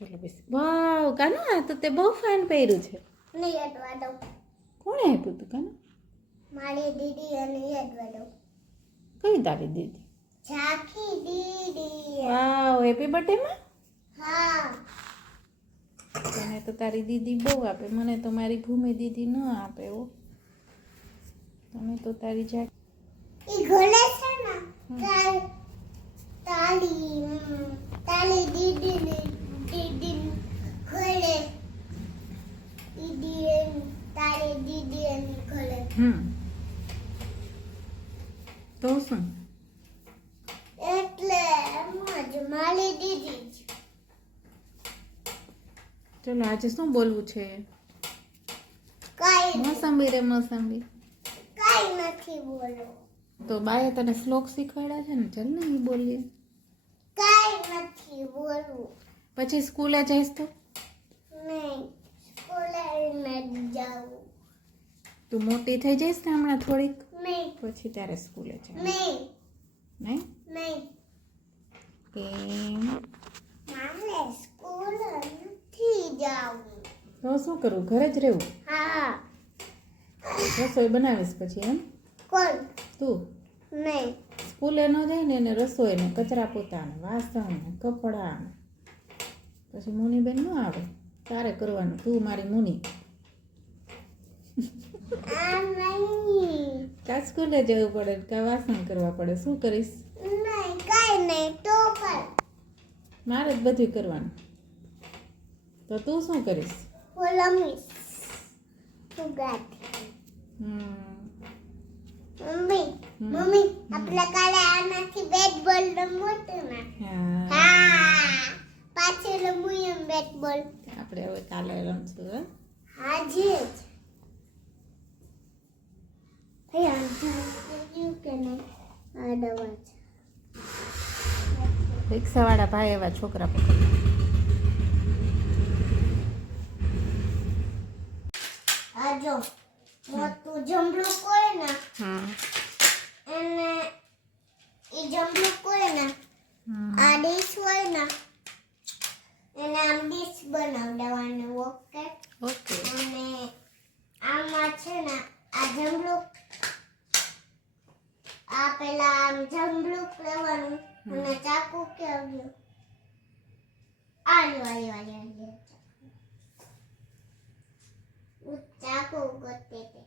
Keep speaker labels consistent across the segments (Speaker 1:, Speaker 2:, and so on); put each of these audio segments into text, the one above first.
Speaker 1: ચલો બેસ. વાવ કાના આ તો તે બહુ ફાઇન પહેર્યું છે.
Speaker 2: નહીં અડવા દઉં.
Speaker 1: કોણે આપ્યું તું કાના?
Speaker 2: મારી દીદી અને દઉં.
Speaker 1: કઈ તારી દીદી?
Speaker 2: ઝાંખી દીદી.
Speaker 1: વાવ હેપી બર્થડે માં
Speaker 2: હા.
Speaker 1: તને તો તારી દીદી બહુ આપે મને તો મારી ભૂમિ દીદી ન આપે હો. તમે તો તારી જા
Speaker 2: ઈ ઘરે છે ને તાર તારી દીદી ને દીદી ઘરે દીદી તારી દીદી એની ઘરે
Speaker 1: હમ તો શું
Speaker 2: એટલે જ મારી દીદી
Speaker 1: ચલો આજે શું બોલવું છે?
Speaker 2: કઈ
Speaker 1: મોસંબી રે મોસંબી
Speaker 2: કઈ નથી બોલવું
Speaker 1: તો બાએ તને શ્લોક શીખવાડ્યા છે ને? ચાલ ને એ બોલીએ.
Speaker 2: કઈ નથી બોલવું
Speaker 1: પછી સ્કૂલે જઈશ તો? તું મોટી થઈ જઈશ ને હમણાં થોડીક? પછી ત્યારે સ્કૂલે જાય
Speaker 2: નહીં.
Speaker 1: તો શું કરવું ઘરે જ રહેવું?
Speaker 2: હા.
Speaker 1: રસોઈ બનાવીશ પછી એમ?
Speaker 2: કોણ?
Speaker 1: તું?
Speaker 2: નહીં.
Speaker 1: સ્કૂલે ન જાય ને એને રસોઈ ને કચરા પોતાને વાસણ ને કપડાં ને. પછી મુનીબેન ન આવે તારે કરવાનું તું મારી મુની. કા સ્કૂલે જવું પડે કા વાસણ કરવા પડે? શું કરીશ? મારે જ બધું કરવાનું. તો તું શું કરીશ?
Speaker 2: મમ્મી મમ્મી આપણે કાલે આનાથી બેટ બોલ રમવું હતું ને?
Speaker 1: હા.
Speaker 2: પાછી રમું એમ બેટ બોલ
Speaker 1: આપણે હવે કાલે રમશું
Speaker 2: આજે જ. ભાઈ આમ કે નહીં? આ દવા છે.
Speaker 1: રિક્ષાવાળા ભાઈ એવા છોકરા પકડ
Speaker 2: આ જો મોટું જમલું કોઈ ને.
Speaker 1: હા.
Speaker 2: એને એ જમલું કોઈ ને. આ ડીશ હોય ને. એને આમ ડીશ બનાવડાવવાનું ઓકે
Speaker 1: ઓકે
Speaker 2: અને આમાં છે ને આ જમલું આ પેલા આમ લેવાનું અને ચાકુ કે આવ્યું આલ્યો આલ્યો આલ્યો આલ્યો હું ચાકુ ગોતે તે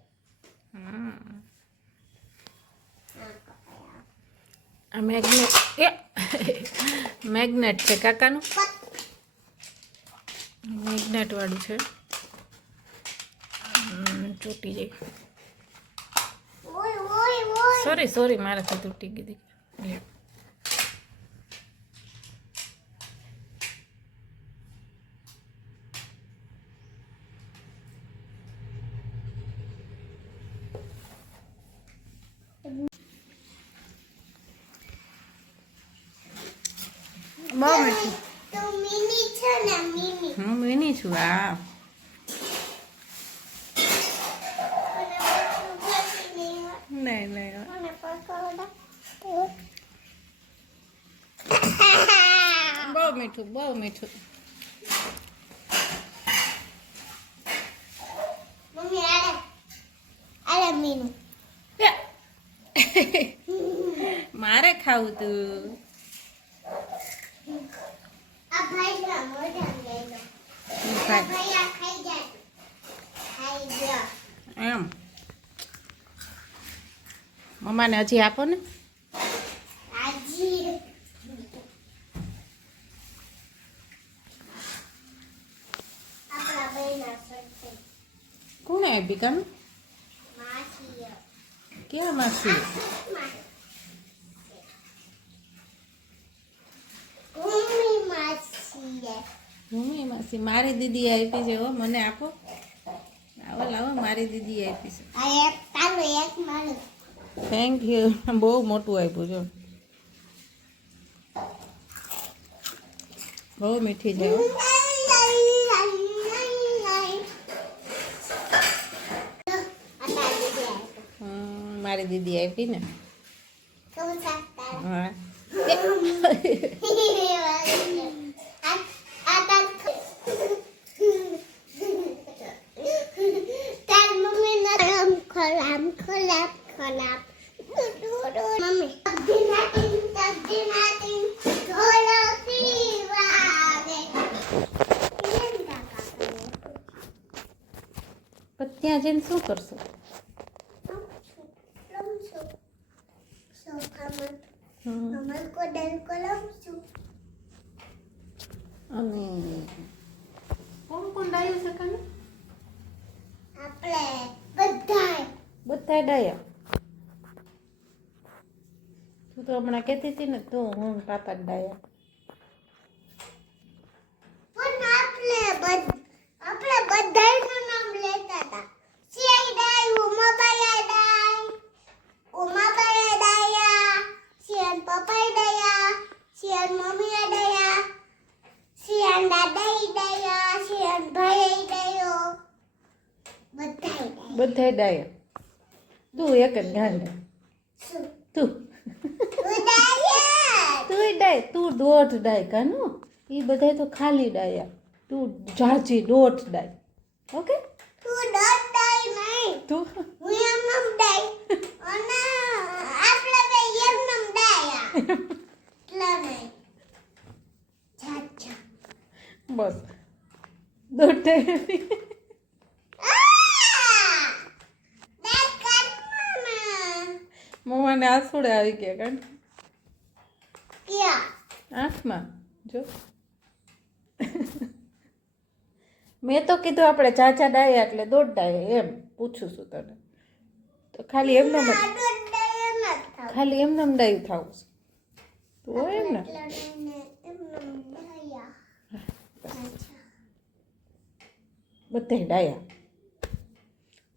Speaker 2: આ
Speaker 1: આ મેગ્નેટ મેગ્નેટ છે કાકાનું? મેગ્નેટ વાળું છે તૂટી જાય સોરી સોરી મારાથી તૂટી ગઈ. લે.
Speaker 2: તો મિની છે ને મિની
Speaker 1: હું મિની છું આ નહીં નહીં બહુ મીઠું બહુ મીઠું મારે ખાવું તું
Speaker 2: આ ભાઈ ના મોઢા લઈ લો
Speaker 1: હું
Speaker 2: આ
Speaker 1: ખાય.
Speaker 2: ભાઈ આ ખાઈ જાય ખાઈ જા
Speaker 1: એમ. મમ્માને હજી આપો ને. કોણે આપી
Speaker 2: માસી.
Speaker 1: ક્યાં માસી
Speaker 2: મમ્મી માસી
Speaker 1: મમ્મી માસી મારી દીદી આપી છે હો મને આપો. આવો લાવો મારી દીદી આપી છે. થેન્ક યુ બહુ મોટું આપ્યું જો બહુ મીઠી છે મારી દીદી આપી ને. હા. જઈને શું કરશો
Speaker 2: રમશું રમશું સોફામાં
Speaker 1: હમ.
Speaker 2: અમે કોડલ રમશું
Speaker 1: અને કોણ કોણ ડાયું છે કાને
Speaker 2: આપણે બધાય
Speaker 1: બધા ડાયા તું તો હમણાં કહેતી હતી ને તું હું ને પાપા જ ડાયા
Speaker 2: પણ આપણે બધ- આપણે બધાયનું નામ લેતા હતા સિયાઈ ડાય ઉમાબાઈ ડાય ઉમાબાઈ ડાયા સિયાન પપ્પાઈ ડાયા સિયાન મમ્મી ડાયા સિયાન દાદાઈ ડાયા સિયાન ભાઈ ડાયો બધાય ડાયા
Speaker 1: બધા ડાયા. તું એક જ ગાંડા. તું. તું ડાય? તું દોઢ ડાય કાનું. એ બધા તો ખાલી ડાયા. તું જાજી દોઢ ડાય. ઓકે?
Speaker 2: તું ડર ડાય નહીં.
Speaker 1: તું?
Speaker 2: હું એમ ડાય. અને આપણે બે એમ ડાયા. એટલે નહીં.
Speaker 1: બસ. દોઢ ડાય. મમ્માને આસુડે આવી ગયા કાન આંખમાં. જો. મેં તો કીધું આપણે ચાચા ડાયા એટલે દોઢ ડાયા એમ પૂછું છું તને. તો ખાલી એમને ખાલી એમને ડાયું થાવું. છે તો હોય એમ ને
Speaker 2: તું ડાયા.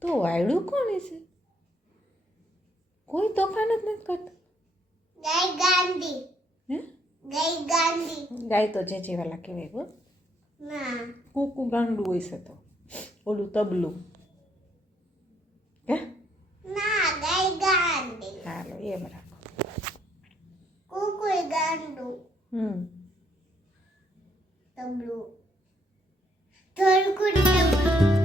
Speaker 1: તો વાયડું કોણ છે કોઈ તોફાન જ નથી કરતું?
Speaker 2: ગાય ગાંધી.
Speaker 1: હે?
Speaker 2: ગાય ગાંધી.
Speaker 1: ગાય તો જે જેવાલા કહેવાય બોલ
Speaker 2: ના.
Speaker 1: કુકુ ગાંડું હોય છે તો. ઓલું તબલું. હે?
Speaker 2: ના ગાય ગાંધી.
Speaker 1: હાલો એમ રાખો
Speaker 2: કુકુય ગાંડું.
Speaker 1: હમ.
Speaker 2: તબલું. તબલું